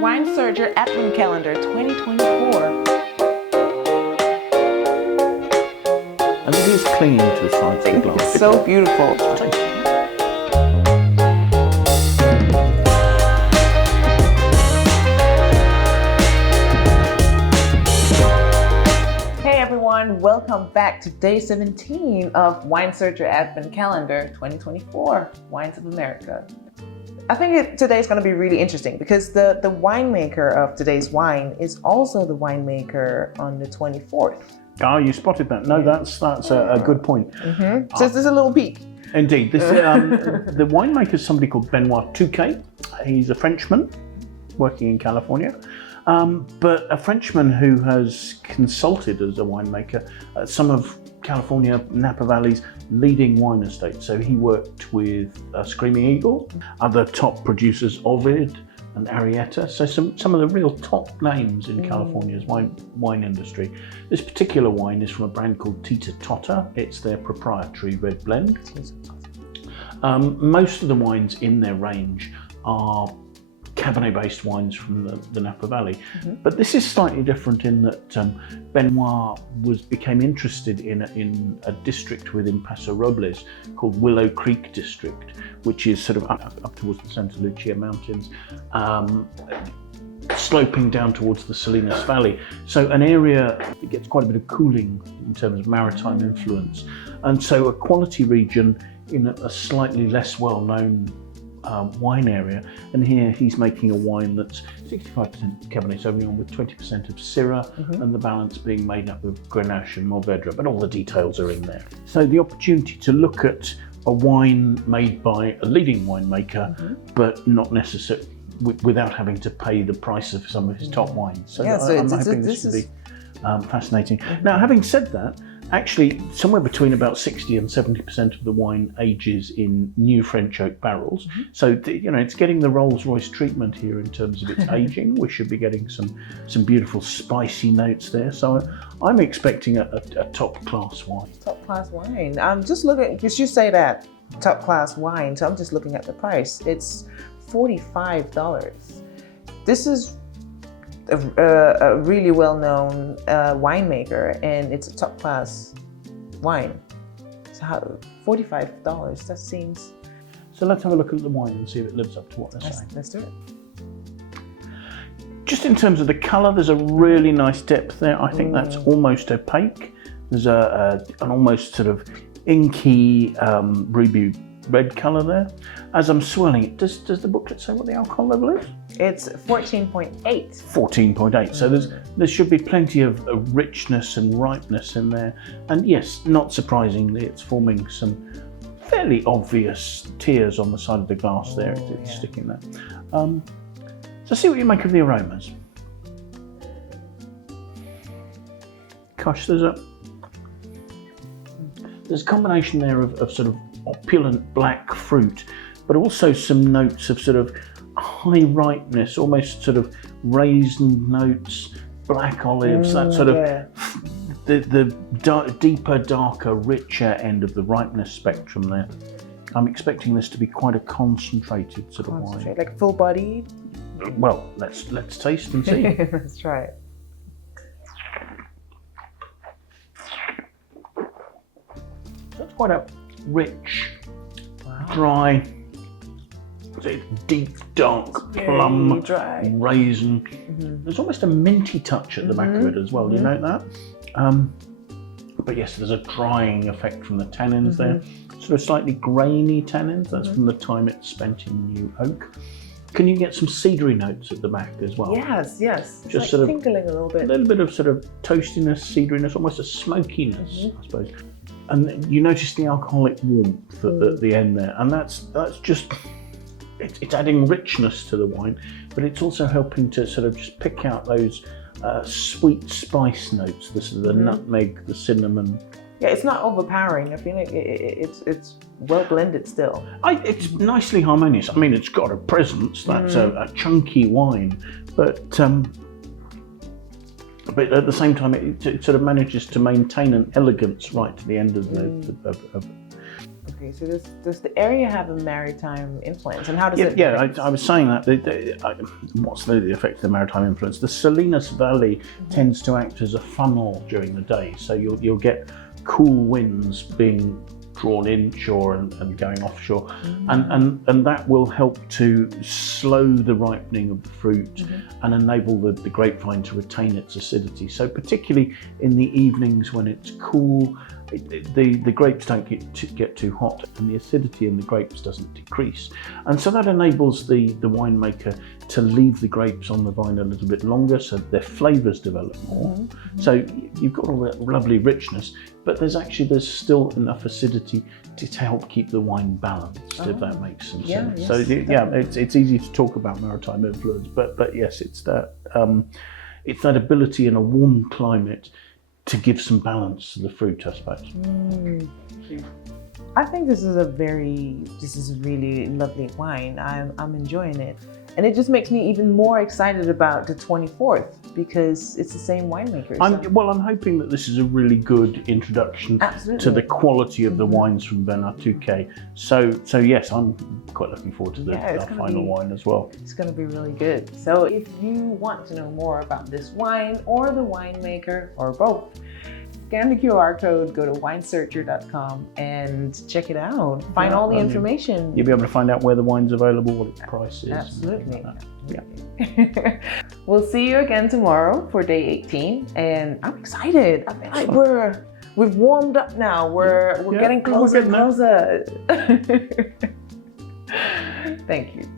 Wine Surger Advent Calendar 2024. And it is clinging to the sides of the glass. It's so beautiful. Hey everyone, welcome back to day 17 of Wine Surger Advent Calendar 2024, Wines of America. I think today's going to be really interesting because the winemaker of today's wine is also the winemaker on the 24th. Oh, you spotted that. No, that's a good point. Mm-hmm. So this is a little peek. Indeed. The winemaker is somebody called Benoit Touquette. He's a Frenchman working in California, but a Frenchman who has consulted as a winemaker at some of California, Napa Valley's leading wine estates. So he worked with Screaming Eagle, other top producers, Ovid and Arietta. So some of the real top names in California's wine industry. This particular wine is from a brand called Teeter-Totter. It's their proprietary red blend. Most of the wines in their range are Cabernet-based wines from the Napa Valley, but this is slightly different in that Benoit became interested in a district within Paso Robles called Willow Creek district, which is sort of up towards the Santa Lucia Mountains, sloping down towards the Salinas Valley. So an area that gets quite a bit of cooling in terms of maritime influence, and so a quality region in a slightly less well-known wine area. And here he's making a wine that's 65% Cabernet Sauvignon with 20% of Syrah, and the balance being made up of Grenache and Mourvedre, but all the details are in there. So the opportunity to look at a wine made by a leading winemaker, but not necessarily without having to pay the price of some of his top wines. So Yeah, I'm hoping this will be fascinating. Now, having said that, actually, somewhere between about 60 and 70% of the wine ages in new French oak barrels. So, it's getting the Rolls-Royce treatment here in terms of its aging. We should be getting some beautiful spicy notes there. So I'm expecting a top-class wine. Top-class wine. I'm just looking, because you say that, top-class wine, so I'm just looking at the price. It's $45. This is a really well-known winemaker, and it's a top-class wine. So $45, that seems... So let's have a look at the wine and see if it lives up to what they're saying. Let's do it. Just in terms of the colour, there's a really nice depth there. I think that's almost opaque. There's an almost sort of inky ruby red colour there. As I'm swirling it, does the booklet say what the alcohol level is? It's 14.8. 14.8. So there should be plenty of richness and ripeness in there. And yes, not surprisingly, it's forming some fairly obvious tears on the side of the glass there. It's sticking there. So see what you make of the aromas. Gosh, there's a combination there of sort of opulent black fruit, but also some notes of sort of high ripeness, almost sort of raisin notes, black olives, that sort of the deeper, darker, richer end of the ripeness spectrum there. I'm expecting this to be quite a concentrated sort of wine. Like full bodied? Well, let's taste and see. Let's try it. That's quite a rich, dry, deep, dark plum, raisin. There's almost a minty touch at the back of it as well. Do you note that? But yes, there's a drying effect from the tannins there. Sort of slightly grainy tannins. That's from the time it's spent in new oak. Can you get some cedary notes at the back as well? Yes. It's just like sort of tinkling a little bit. A little bit of sort of toastiness, cedariness, almost a smokiness, I suppose. And you notice the alcoholic warmth at the end there, and that's just it's adding richness to the wine, but it's also helping to sort of just pick out those sweet spice notes. This is the nutmeg, the cinnamon. Yeah, it's not overpowering. I feel like it's well blended still. It's nicely harmonious. I mean, it's got a presence. That's a chunky wine, but at the same time, it sort of manages to maintain an elegance right to the end of Okay, so does the area have a maritime influence, and how does it? Yeah, I was saying that. What's the effect of the maritime influence? The Salinas Valley tends to act as a funnel during the day, so you'll get cool winds being drawn inshore and going offshore, and that will help to slow the ripening of the fruit and enable the grapevine to retain its acidity. So particularly in the evenings when it's cool, the grapes don't get too hot, and the acidity in the grapes doesn't decrease, and so that enables the winemaker to leave the grapes on the vine a little bit longer, so their flavours develop more. So you've got all that lovely richness, but there's still enough acidity to help keep the wine balanced, if that makes some sense. Yes, so it's easy to talk about maritime influence, but yes, it's that ability in a warm climate to give some balance to the fruit, I suppose. I think this is a really lovely wine. I'm enjoying it. And it just makes me even more excited about the 24th because it's the same winemaker. I'm hoping that this is a really good introduction to the quality of the wines from Benoit Touquette. So yes, I'm quite looking forward to the final wine as well. It's going to be really good. So if you want to know more about this wine or the winemaker or both, scan the QR code, go to winesearcher.com and check it out. Find all the information. You'll be able to find out where the wine's available, what its price is. Absolutely. We'll see you again tomorrow for day 18, and I'm excited. I feel like we've warmed up now. We're getting closer and closer. Thank you.